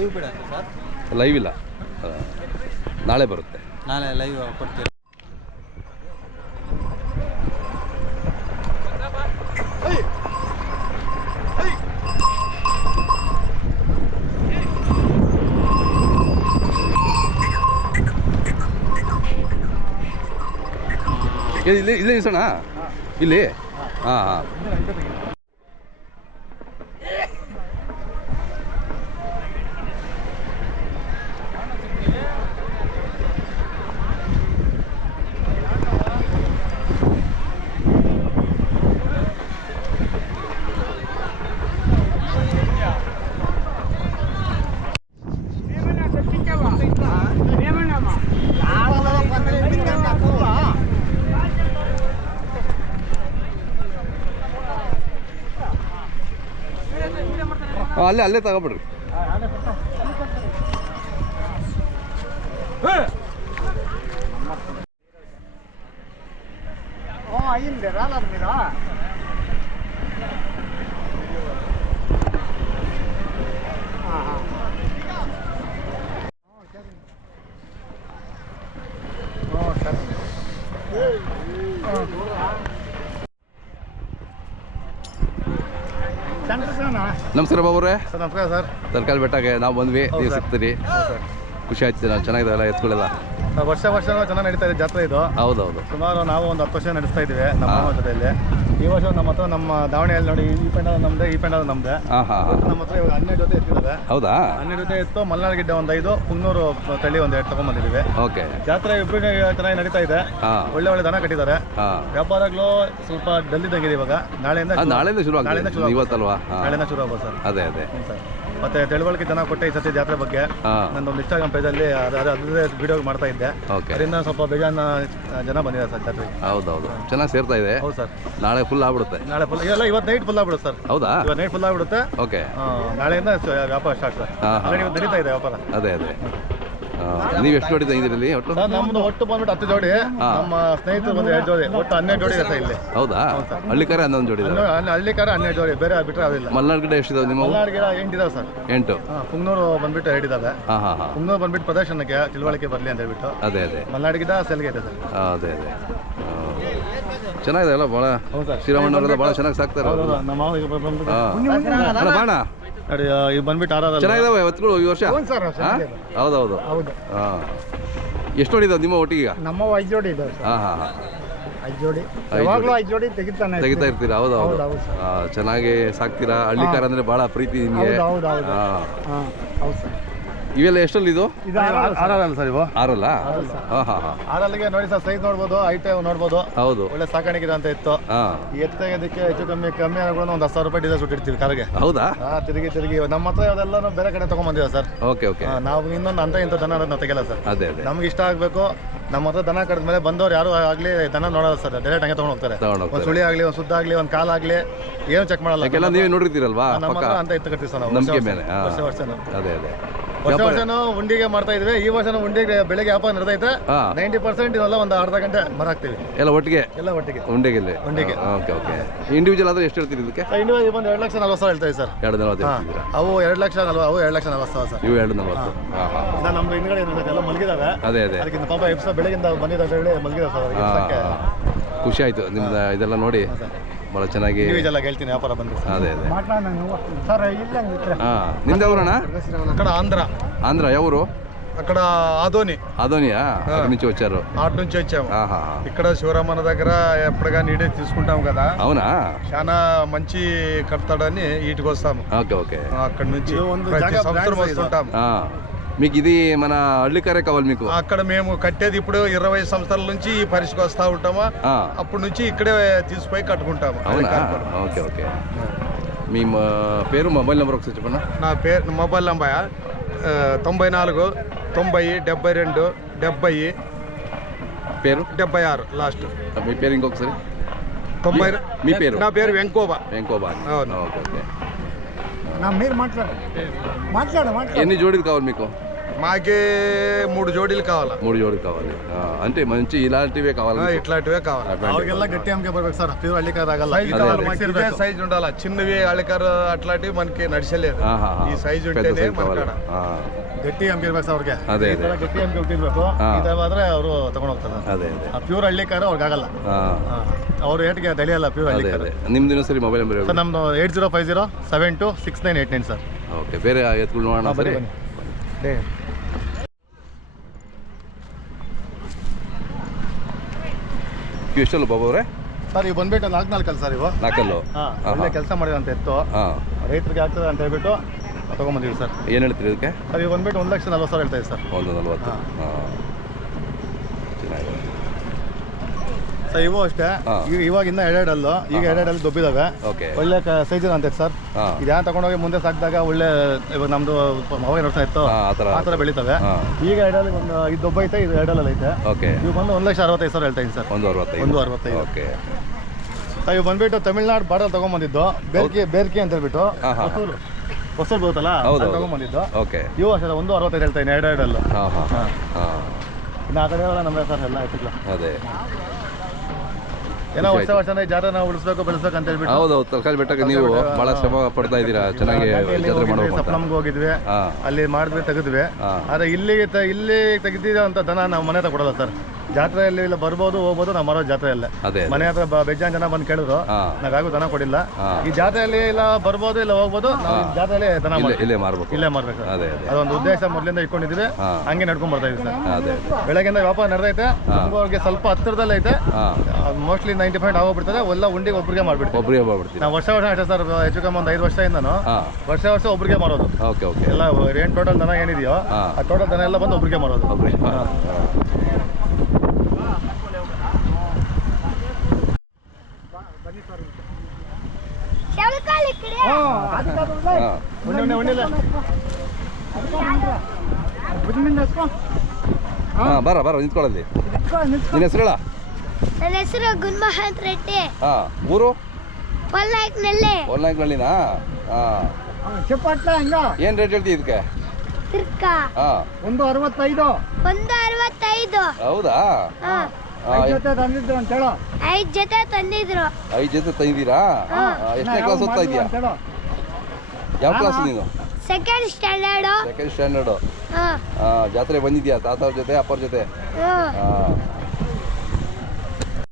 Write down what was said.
Live ಬಿಡತ್ತೆ sir? Live ಇಲ್ಲ. ನಾಳೆ ಬರುತ್ತೆ. ನಾಳೆ ಲೈವ್ ಕೊಡ್ತೀವಿ ಇಲ್ಲಿ ಇಲ್ಲಿ ಇಲ್ಲೇ ನಿಲ್ಸೋಣ ಇಲ್ಲಿ? ಹಾಂ ಹಾಂ. ಅಲ್ಲೇ ಅಲ್ಲೇ ತಗೊಬಿಡ್ರಿ ಅಯ್ಯಿಂದೆ ರಾಲರ್ ಮೀರಾ Oh, ನಮಸ್ಕಾರ ಬಾಬುರೇ. ಸರ್ ನಮಸ್ಕಾರ ಸರ್. ತರಕಾರಿ ಬೆಟ್ಟಾಗೆ ನಾವು ಬಂದ್ವಿ ನೀವು ಸಿಗ್ತೀರಿ. ಖುಷಿ ಆಯ್ತು ನಾವು ಚೆನ್ನಾಗಿದೆ ಎತ್ಕೊಳ್ಳೆಲ್ಲ ಸರ್ ವರ್ಷ ವರ್ಷ ಚೆನ್ನಾಗಿ ನಡೀತಾ ಇದೆ ಜಾತ್ರೆ ಇದು. ಹೌದೌದು. ಸುಮಾರು ನಾವು ಒಂದು ಹತ್ತು ವರ್ಷ ನಡೆಸ್ತಾ ಇದ್ದೀವಿ ನಮ್ಮ ಮಠದಲ್ಲಿ ಜೊತೆಯಲ್ಲಿ. ಈ ವರ್ಷ ನಮ್ಮ ಹತ್ರ ನಮ್ಮ ದಾವಣಿಯಲ್ಲಿ ನೋಡಿ ಈ ಪೆಂಡಲ್ ನಮ್ದೆ ಈ ಪೆಂಡಲ್ ನಮ್ದೆ. ನಮ್ಮ ಹತ್ರ ಇವಾಗ ಹನ್ನೆರಡು ಜೊತೆ ಎತ್ತಿದ್ದಾವೆ ಹೌದಾ? ಹನ್ನೆರಡು ಜೊತೆ ಎತ್ತು ಮಲ್ನಾಡ್ ಗಿಡ್ಡ ಒಂದು ಐದು ಪುಂಗ್ನೂರು ತಳ್ಳಿ ಒಂದು ಎರಡು ತಗೊಂಡ್ಬಂದಿದ್ದೀವಿ ಓಕೆ. ಜಾತ್ರೆ ಇಬ್ಬರು ಚೆನ್ನಾಗಿ ನಡೀತಾ ಇದೆ. ಒಳ್ಳೆ ಒಳ್ಳೆ ದನ ಕಟ್ಟಿದ್ದಾರೆ. ವ್ಯಾಪಾರಗಳು ಸ್ವಲ್ಪ ಡಲ್ ಇದ್ದಂಗಿದೆ ಇವಾಗ. ನಾಳೆಯಿಂದ ನಾಳೆಯಿಂದ ಶುರು ನಾಳೆಯಿಂದ ಆಗ್ತದೆ. ಶುರು ಇವತ್ತಲ್ವಾ. ನಾಳೆಯಿಂದ ಶುರು ಆಗ್ಬೋದು ಸರ್. ಅದೇ ಅದೇ. ಸರ್. ಮತ್ತೆ ತಿಳುವಳಿಕೆ ಚೆನ್ನಾಗಿ ಕೊಟ್ಟೆ ಈ ಸತಿ ಜಾತ್ರೆ ಬಗ್ಗೆ. ನಂದು ಒಂದು ಇನ್ಸ್ಟಾಗ್ರಾಮ್ ಪೇಜಲ್ಲಿ ಅಲ್ಲಿ ಅದೇ ವಿಡಿಯೋ ಮಾಡ್ತಾ ಇದ್ದೆ. ಓಕೆ ಅದರಿಂದ ಸ್ವಲ್ಪ ಬೇಜಾನ ಜನ ಬಂದಿದ್ದಾರೆ ಸರ್ ಜಾತ್ರೆ ಹೌದೌದು. ಚೆನ್ನಾಗಿ ಸೇರ್ತಾ ಇದೆ. ಹೌದು ಸರ್. ನಾಳೆ ಫುಲ್ ಆಗ್ಬಿಡುತ್ತೆ. ನಾಳೆ ಫುಲ್ ಇಲ್ಲ ಇವತ್ತು ನೈಟ್ ಫುಲ್ ಆಗ್ಬಿಡುತ್ತೆ ಸರ್. ಹೌದಾ? ಇವತ್ತು ನೈಟ್ ಫುಲ್ ಆಗ್ಬಿಡುತ್ತೆ. ಓಕೆ ನಾಳೆಯಿಂದ ವ್ಯಾಪಾರ ಸ್ಟಾರ್ಟ್ ಸರ್. ಇವತ್ತು ನಡೀತಾ ಇದೆ ವ್ಯಾಪಾರ. ಅದೇ ಅದೇ. ನೀವು ಎಷ್ಟು ಜೋಡಿ ಇದರಲ್ಲಿ ಒಟ್ಟು? ಸರ್ ನಮ್ದು ಒಟ್ಟು ಬಂದ್ಬಿಟ್ಟು ಹತ್ತು ಜೋಡಿ. ನಮ್ಮ ಸ್ನೇಹಿತರು ಬಂದು ಎರಡು ಜೋಡಿ. ಒಟ್ಟು ಹನ್ನೆರಡು ಜೋಡಿ ಇರುತ್ತೆ ಇಲ್ಲಿ. ಹೌದಾ? ಹಳ್ಳಿಕಾರ ಹನ್ನೊಂದು ಜೋಡಿ ಇದಾವೆ. ಹನ್ನೆರಡು- ಹಳ್ಳಿ ಹನ್ನೆರಡು ಜೋಡಿ. ಬೇರೆ ಬಿಟ್ಟರೆ ಅದಿಲ್ಲ. ಮಲ್ನಾಡ್ ಗಿಡ ಎಷ್ಟಿದಾವೆ ನಿಮ್ಮ ಮಲ್ನಾಡ್ ಗಿಡ ಎಂಟಿದಾವೆ ಸರ್. ಎಂಟು. ಕುಂಗ್ನೂರು ಬಂದ್ಬಿಟ್ಟು ಎರಡು ಇದಾವೆ. ಹಾಂ ಹಾಂ ಹಾಂ. ಕುಂಗ್ನೂರು ಬಂದ್ಬಿಟ್ಟು ಪ್ರದರ್ಶನಕ್ಕೆ ತಿಳುವಳಿಕೆ ಬರಲಿ ಅಂತ ಹೇಳ್ಬಿಟ್ಟು. ಅದೇ ಅದೇ. ಮಲ್ನಾಡ್ ಗಿಡ ಸೆಲ್ಗೆ ಇದೆ ಸರ್. ಅದೇ ಅದೇ. ಚೆನ್ನಾಗಿದೆ ಅಲ್ಲ ಭಾಳ ಶ್ರೀರಾಮಣ್ಣ ಭಾಳ ಚೆನ್ನಾಗಿ ಸಾಕ್ತಾರೆ ಬಾಣ. ನೋಡಿ ಈಗ ಬಂದ್ಬಿಟ್ಟು ಆರ್ ಆರ್ ಚೆನ್ನಾಗಿದಾವೆ ಈ ವರ್ಷ? ಹ್ಞೂ ಸರ್, ಹಾಂ ಹೌದೌದು. ಹೌದು. ಹಾಂ. ಎಷ್ಟು ನೋಡಿದಾವೆ ನಿಮ್ಮ ಒಟ್ಟಿಗೆ ಈಗ ನಮ್ಮ ಐದು ಜೋಡಿ ಇದಾವೆ ಸರ್. ಹಾಂ ಹಾಂ ಹಾಂ. ಐದು ಜೋಡಿ. ಯಾವಾಗಲೂ. ಐದು ಜೋಡಿ ತೆಗಿತಾನೆ ತೆಗಿತಾ ಇರ್ತೀರಾ? ಹೌದು ಹೌದು. ಹೌದು, ಹೌದು ಚೆನ್ನಾಗಿ ಸಾಕ್ತೀರಾ? ಹಳ್ಳಿಕಾರ ಅಂದ್ರೆ ಬಹಳ ಪ್ರೀತಿ ನಿಮಗೆ. ಹೌದು, ಹೌದು, ಹೌದು. ಹಾಂ. ಹಾಂ. ಇವೆಲ್ಲ ಎಷ್ಟಲ್ಲಿ ಇದು ಇದು ಆರ್ ಆರ್ ಸರ್ ಇವು. ಆರಲ್ಲ? ಹಾಂ ಹಾಂ ಹಾಂ ಆರ್ ನೋಡಿ ಸರ್ ಸೈಜ್ ನೋಡ್ಬೋದು ಹೈಟ್ ನೋಡ್ಬೋದು. ಹೌದು. ಒಳ್ಳೆ ಸಾಕಾಣಿಕೆ ಅಂತ ಇತ್ತು. ಹಾಂ. ಎತ್ತಗೋದಕ್ಕೆ ಹೆಚ್ಚು ಕಮ್ಮಿ ಕಮ್ಮಿ ಆಗೋಣ ಒಂದು ಹತ್ತು ಸಾವಿರ ರೂಪಾಯಿ ಡೀಸೆಲ್ ಸುಟ್ಟಿರ್ತೀವಿ ಕಾರ್ಗೆ. ಹೌದಾ? ಹಾಂ ತಿರುಗಿ ತಿರುಗಿ. ನಮ್ಮ ಹತ್ರ ಬೇರೆ ಕಡೆ ತೊಗೊಂಬಂದಿವೆ ಸರ್. Okay okay. ನಾವು ಇನ್ನೊಂದು ಅಂತ ಇಂಥ ದನ ನಾವು ತೆಗಿಲ್ಲ ಸರ್. ಅದೇ ಅದೇ. ನಮ್ಗೆ ಇಷ್ಟ ಆಗಬೇಕು. ನಮ್ಮ ಹತ್ರ ದನ ಕಡಿದ ಮೇಲೆ ಬಂದವ್ರು ಯಾರು ಆಗಲಿ ದನ ನೋಡಲ್ಲ ಸರ್. ಡೈರೆಕ್ಟ್ ಹಂಗೆ ತೊಗೊಂಡು ಹೋಗ್ತಾರೆ. ತಗೊಂಡು ಒಂದು ಸುಳಿ ಆಗಲಿ ಒಂದು ಸುದ್ದ ಆಗಲಿ ಒಂದು ಕಾಲಾಗಲಿ ಏನು ಚೆಕ್ ಮಾಡಲ್ಲ. ಯಾಕೆಲ್ಲ ನೀವೇ ನೋಡಿರ್ತೀರಲ್ವಾ? ನಮ್ಮ ಪಕ್ಕ. ಹತ್ರ ಅಂತ ಇತ್ತು ಕಟ್ತೀವಿ ಸರ್ ನಾವು. ನಂಬಿಕೆ ವರ್ಷ ಮೇಲೆ. ಹಾಂ. ವರ್ಷ ವರ್ಷನೂ ಅದೇ ಅದೇ. ವರ್ಷ ವರ್ಷನೂ ಉಂಡಿಗೆ ಮಾಡ್ತಾ ಇದ್ವಿ. ಈ ವರ್ಷನೂ ಉಂಡಿಗೆ ಬೆಳಿಗ್ಗೆ ವ್ಯಾಪಾರ ನಡೆದೈತೆ. ಹಾಂ. ನೈಂಟಿ ಪರ್ಸೆಂಟ್ ಇದೆಲ್ಲ ಒಂದು ಅರ್ಧ ಗಂಟೆ ಮರಾಕ್ತೀವಿ ಎಲ್ಲ ಒಟ್ಟಿಗೆ? ಎಲ್ಲ ಒಟ್ಟಿಗೆ. ಉಂಡೆಗಿಲ್ಲಿ ಉಂಡೆಗೆ. Okay okay. ಇಂಡಿವಿಜುವಲ್ ಆದ್ರೆ ಎಷ್ಟು ಹೇಳ್ತೀರಿ ಇದಕ್ಕೆ? ಇಂಡಿವಿಜುವಲ್ ಬಂದು ಎರಡು ಲಕ್ಷ ನಲ್ವತ್ತು ಸಾವಿರ ಹೇಳ್ತಾ ಸರ್. ಎರಡು ನಲವತ್ತು ಹೇಳ್ತಿದ್ದೀರಾ? ಅವು ಎರಡು ಲಕ್ಷ ನಲ್ವ ಅವು ಎರಡು ಲಕ್ಷ ನಲ್ವತ್ತು ಸಾವಿರ ಸರ್. ಇವು ಎರಡು ನಲವತ್ತು. ಹಾಂ. ಹಾಂ ನಮ್ದು ಹಿಂದ್ಗಡೆ ಎಲ್ಲ ಮಲಗಿದಾವೆ. ಅದೇ ಅದೇ. ಅದಕ್ಕಿಂತ ಪಾಪ ಎಪ್ಸ ಬೆಳಗಿಂದ ಬಂದಿದ್ದಾವೆ ಹೇಳಿ ಮಲಗಿದಾವೆ ಸರ್ ಅದಕ್ಕೆ ಹಾಂ ಎಬ್ಸಕ್ಕೆ ಖುಷಿ ಆಯ್ತು ನಿಮ್ದು ಇದೆಲ್ಲ ನೋಡಿ. ಭಾಳ ಚೆನ್ನಾಗಿ ಇಂಡಿವಿಜುವಲ್ ಹೇಳ್ತೀನಿ ವ್ಯಾಪಾರ ಬಂದು ಅದೇ ಅದೇ ಸರ್ ಇಲ್ಲ ಹಾಂ ನಿಮ್ದು ಯಾವೂರಣ್ಣ అక్కడ ఆంధ్ర ఆంధ్ర ఎవరు అక్కడ ఆదోని అదోనియా అక్కడి నుంచి వచ్చారు ఆటు నుంచి వచ్చాము ఆహా ఇక్కడ శివరామన్న దగ్గర ఎప్పటిగా నీడే తీసుకుంటాం కదా అవునా చాలా మంచి కడతాడని వీటికి వస్తాము ఓకే ఓకే అక్కడ నుంచి ప్రతి సంవత్సరం వస్తుంటాం ఆ, మీకు ఇది మన హಳ್ಳಿకారే కావాలి మీకు? అక్కడ మేము కట్టేది ఇప్పుడు ఇరవై సంవత్సరాల నుంచి ఈ పరిస్థితికి వస్తూ ఉంటాము? అప్పటి నుంచి ఇక్కడే తీసుకుపోయి కట్టుకుంటాము. అవునా? Okay okay. మీ మ- పేరు మొబైల్ నెంబర్ ఒకసారి చెప్పండి నా పేరు మొబైల్ నంబర్? తొంభై నాలుగు తొంభై డెబ్బై రెండు డెబ్బై. పేరు? డెబ్బై ఆరు లాస్ట్. మీ పేరు ఇంకొకసారి? తొంభై మీ పేరు? నా పేరు వెంకోబా. వెంకోబా. అవును. Okay okay. మీరు మాట్లాడు మాట్లాడు మాట్లాడు. ఎన్ని జోడీలు కావాలి మీకు? మాకి మూడు జోడీలు కావాలా మూడు జోడి కావాలి ఆ, అంటే మంచి ఇలాంటివే కావాలి ఆ, ఇట్లాంటివే కావాలి అట్లాంటివి ಅವ್ರಿಗೆಲ್ಲ ಗಟ್ಟಿ ಅಂಕೆ ಬರ್ಬೇಕು ಸರ್ ಪ್ಯೂರ್ ಹಳ್ಳಿ ಕಾರ್ ಆಗಲ್ಲ సైజ్ అదే, కావాలి అదే. మాకు ఇదే సైజ్ ఉండాలా చిన్నవి అళికారు అట్లాంటివి మనకి నడిచలేదు ఆహాహా. ఈ సైజ్ పెద్ద ఉంటేనే size కావాలి. మనకాడ ఆ, ಗಟ್ಟಿ ಅಂಕೆ ಇರ್ಬೇಕು ಸರ್ ಅವ್ರಿಗೆ ಅದೇ, ಈ ತರ ಅದೇ. ಗಟ್ಟಿ ಅಂಕೆ ಹುಟ್ಟಿರ್ಬೇಕು ಹಾ. ಈ ತರ ಆದ್ರೆ ಅವರು ತಗೊಂಡ್ ಹೋಗ್ತಾರೆ ಅದೇ ಅದೇ ಆ ಪ್ಯೂರ್ ಹಳ್ಳಿ ಕಾರ್ ಅವ್ರಿಗೆ ಆಗಲ್ಲ ಆ, ಅವ್ರ ಏಟ್ಗೆ ತಳಿಯಲ್ಲ ಪ್ಯೂರ್ ಹಳ್ಳಿ ಅದೇ ಕಾರ್ ಅದೇ ನಿಮ್ದು ಸರಿ ಮೊಬೈಲ್ ನಂಬರ್ ಸರ್ ನಮ್ದು eight zero five zero seven two six nine eight nine sir okay ಬೇರೆ ಎತ್ಕೊಂಡು ನೋಡೋಣ ಸರಿ ಇವು ಎಷ್ಟಲ್ಲ ಬಾಬು ಅವರೇ? ಸರ್ ಇವು ಬಂದ್ಬಿಟ್ಟು ನಾಲ್ಕು ನಾಲ್ಕಲ್ಲ ಸರ್ ಇವು ನಾಲ್ಕಲ್ಲು? ಹಾ ಒಳ್ಳೆ. ಕೆಲಸ ಮಾಡಿದಂತ ಎತ್ತು. ಹಾಂ. ರೈತರಿಗೆ ಆಗ್ತದೆ ಅಂತ ಹೇಳ್ಬಿಟ್ಟು ತಗೊಂಬಂದಿವಿ ಸರ್. ಏನು ಹೇಳ್ತೀರಿ ಇದಕ್ಕೆ? ಸರ್ ಇವು ಬಂದ್ಬಿಟ್ಟು ಒಂದು ಲಕ್ಷ ನಲ್ವತ್ತು ಸಾವಿರ ಹೇಳ್ತಾ ಇದೆ ಸರ್. ಒಂದು ನಲ್ವತ್ತು. ಹಾ. ಹಾಂ ಚೆನ್ನಾಗಿದೆ ಸರ್ ಇವು ಅಷ್ಟೇ. ಈಗ ಇವಾಗ ಇನ್ನ ಎರಡೆರಡಲ್ಲು. ಈಗ ಎರಡೆರಡಲ್ಲಿ ದೊಬ್ಬಿದಾವೆ. ಓಕೆ. ಒಳ್ಳೆ ಸೈಜ್ ಅಂತ ಸರ್. ಇದ್ಯಾನ್ ತಗೊಂಡೋಗಿ ಮುಂದೆ ಸಾಕಿದಾಗ ಒಳ್ಳೆ ಇವಾಗ ನಮ್ದು ಮಾವಿನ ವರ್ಷ ಇತ್ತು. ಆ ಥರ. ಬೆಳಿತವೆ. ಈಗ ಎರಡಲ್ಲಿ ಒಂದು ಇದು ದೊಬ್ಬ ಐತೆ ಇದು ಎರಡಲ್ಲಿ ಐತೆ ಓಕೆ. ಇವು ಬಂದು ಒಂದು ಲಕ್ಷ ಅರವತ್ತೈದು ಸಾವಿರ ಹೇಳ್ತಾ ಸರ್. ಒಂದು ಅರವತ್ತೈದು. ಒಂದು ಅರವತ್ತೈದು. ಓಕೆ. ಇವು ಬಂದ್ಬಿಟ್ಟು ತಮಿಳ್ನಾಡು ಬಾರ್ಡರ್ ತಗೊಂಬಂದಿದ್ದು. ಬೇರ್ಕೆ ಬೇರ್ಕಿ ಅಂತ ಹೇಳ್ಬಿಟ್ಟು. ಹೊಸೂರು. ಹೊಸೂರು ಬರುತ್ತಲ್ಲ ತಗೊಂಡ್ಬಂದಿದ್ದು ಓಕೆ. ಇವು ಅಷ್ಟೇ ಒಂದು ಅರವತ್ತೈದು ಹೇಳ್ತಾ ಇದ್ದೀನಿ ಎರಡು ಎರಡಲ್ಲೂ ಹಾಂ ಹಾಂ. ಹಾಂ. ಹಾಂ. ಇನ್ನು ಆ ಕಡೆ ಎಲ್ಲ ನಮ್ಮದೇ ಸರ್ ಎಲ್ಲ ಆಯ್ತಿಲ್ಲ ಅದೇ. ಏನೋ ವರ್ಷ ವರ್ಷನೇ ಜಾತ್ರೆ ನಾವು ಉಳಿಸ್ಬೇಕು ಬೆಳೆಸ್ಬೇಕು ಅಂತ ಹೇಳ್ಬಿಟ್ಟು. ಹೌದು ಹೌದು ತಲಕಾಲಿ ಬೆಟ್ಟಕ್ಕೆ ನೀವು ಬಹಳ ಶ್ರಮ ಪಡ್ತಾ ಇದ್ದೀರಾ? ಚೆನ್ನಾಗಿ ಜಾತ್ರೆ ಹೋಗಿದ್ವಿ, ಮಾಡಬೇಕು ಅಂತ. ಸಪ್ನಮ್ಗೆ ಹೋಗಿದ್ವಿ. ಅಲ್ಲಿ ಮಾಡಿದ್ವಿ ತೆಗೆದ್ವಿ. ಆದ್ರೆ ಇಲ್ಲಿ ತ- ಇಲ್ಲಿ ತೆಗೆದಿರೋ ಅಂತ ದನ ನಾವು ಮನೆ ತಗೊಡಲ್ಲ ಸರ್. ಜಾತ್ರೆಯಲ್ಲಿ ಇಲ್ಲ ಬರ್ಬೋದು ಹೋಗ್ಬೋದು ನಾವು ಮರೋ ಜಾತ್ರೆಯಲ್ಲೇ. ಅದೇ ಮನೆ ಹತ್ರ ಬ- ಬೇಜಾನ್ ಜನ ಬಂದು ಕೇಳಿದ್ರು. ನಾವ್ಯಾಗೂ ದನ ಕೊಡಿಲ್ಲ ಈ ಜಾತ್ರೆಯಲ್ಲಿ ಇಲ್ಲ ಬರ್ಬೋದು ಇಲ್ಲ ಹೋಗ್ಬೋದು ನಾವು ಈ ಜಾತ್ರೆಯಲ್ಲಿ ದನ ಇಲ್ಲೇ ಮಾಡ್ತೀವಿ. ಇಲ್ಲೇ ಮಾರ್ಬೇಕು. ಇಲ್ಲೇ ಮಾಡ್ಬೇಕು ಅದೇ ಅದೇ. ಅದೊಂದು ಉದ್ದೇಶ ಮೊದಲಿಂದ ಇಟ್ಕೊಂಡಿದ್ವಿ ಹಾಂ. ಹಂಗೆ ನಡ್ಕೊಂಡ್ ಬರ್ತಾ ಇದ್ದೀವಿ ಸರ್. ಅದೇ ಬೆಳಗ್ಗೆಯಿಂದ ವ್ಯಾಪಾರ ನಡೆದೈತೆ. ಅವ್ರಿಗೆ ಸ್ವಲ್ಪ ಹತ್ತಿರದಲ್ಲಿ ಐತೆ. ಹಾಂ. ಮೋಸ್ಟ್ಲಿ ನೈಂಟಿ ಫೈವ್ ಆಗೋಗ್ಬಿಡ್ತದೆ. ಎಲ್ಲ ಉಂಡಿಗೆ ಒಬ್ರಿಗೆ ಮಾಡ್ಬಿಡ್ತೀವಿ. ಒಬ್ಬರಿಗೆ ಮಾಡ್ಬಿಡ್ತೀನಿ ನಾವು ವರ್ಷ ವರ್ಷ ಅಷ್ಟೇ ಸರ್ ಹೆಚ್ಚು ಕಮ್ಮಿ ಒಂದು ಐದು ವರ್ಷದಿಂದನು ಹಾಂ. ವರ್ಷ ವರ್ಷ ಒಬ್ರಿಗೆ ಮಾಡೋದು ಓಕೆ ಓಕೆ. ಎಲ್ಲ ಏನ್ ಟೋಟಲ್ ದನ ಏನಿದೆಯೋ ಆ ಟೋಟಲ್ ದನ ಎಲ್ಲ ಬಂದು ಒಬ್ರಿಗೆ ಮಾಡೋದು ಒಬ್ಬರಿಗೆ ಶವಕಾಲಿ ಕಡೆ ಹಾಂ ಬರ ಬರ ನಿಂತ್ಕೊಳ್ಳಲ್ಲಿ ನಿನ್ನ ಹೆಸರು ಹೇಳ ನನ್ನ ಹೆಸರು ಗುನ್ಮಹಂತ್ ರೆಡ್ಡಿ. ಹಾ ಊರು? ಪಲ್ಲಾಯಕ್ನಲ್ಲಿ ಒಲ್ನಾಯ್ಕಳ್ಳಿನಾ ಹಾಂ. ಏನು ರೇಟ್ ಹೇಳ್ತಿ ಇದಕ್ಕೆ? ತಿರ್ಕ. ಹಾಂ. ಒಂದು ಅರವತ್ತೈದು. ಒಂದು ಅರವತ್ತೈದು ಹೌದಾ ಹಾ. ಹಾಂ ತಂದಿದ್ರು ಅಂತ ಹೇಳೋ. ಐದ್ ಜೊತೆ ತಂದಿದ್ರು. ಐದು ಜೊತೆ ತಂದಿದ್ದೀರಾ. ಎಷ್ಟನೇ ಕ್ಲಾಸ್ ಓದ್ತಾ ಇದೆಯಾ ಯಾವ ಕ್ಲಾಸ್ ನೀನು ಸೆಕೆಂಡ್ ಸ್ಟ್ಯಾಂಡರ್ಡ್ ಸೆಕೆಂಡ್ ಸ್ಟ್ಯಾಂಡರ್ಡ್ ಜಾತ್ರೆ ಬಂದಿದ್ಯಾ ತಾತವ್ರ ಜೊತೆ ಅಪ್ಪರ ಜೊತೆ? ಹಾಂ.